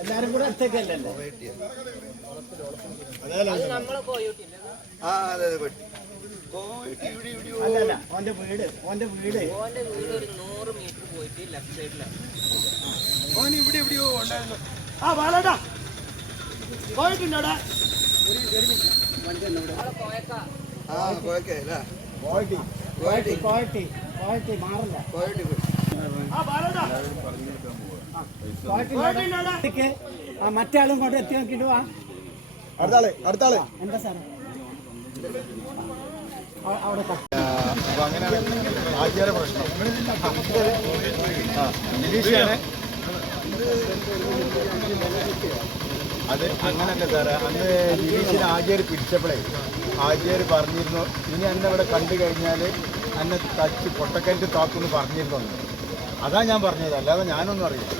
എല്ലാരും കൂടെ ഒറ്റയ്ക്കല്ലേ? അല്ലല്ല, ഓന്റെ വീട് ഒരു 100 മീറ്റർ പോയിട്ട് ലെഫ്റ്റ് സൈഡിലാണ്. ഓൻ ഇവിടെ എവിടെയോ ഉണ്ടായിരുന്നു. ആ വാളടാ പോയിട്ടുണ്ടോടാ? മറ്റേ ആളും കൊണ്ട് എത്തി നോക്കിട്ട് വാ. അടുത്താളെ എന്താ സാറേ അവിടെ അങ്ങനെയാണ് ആചാര പ്രശ്നം. ഇംഗ്ലീഷാണ് അത്. അങ്ങനല്ല സാറേ, അന്ന് ഇംഗ്ലീഷിന് ആചാര് പിടിച്ചപ്പോഴേ ആചാര് പറഞ്ഞിരുന്നു, ഇനി എന്നെ ഇവിടെ കണ്ടു കഴിഞ്ഞാൽ എന്നെ തച്ച് പൊട്ടക്കലിട്ട് താക്കുമെന്ന് പറഞ്ഞിരുന്നു. അതാ ഞാൻ പറഞ്ഞത്, അല്ലാതെ ഞാനൊന്നും അറിയില്ല.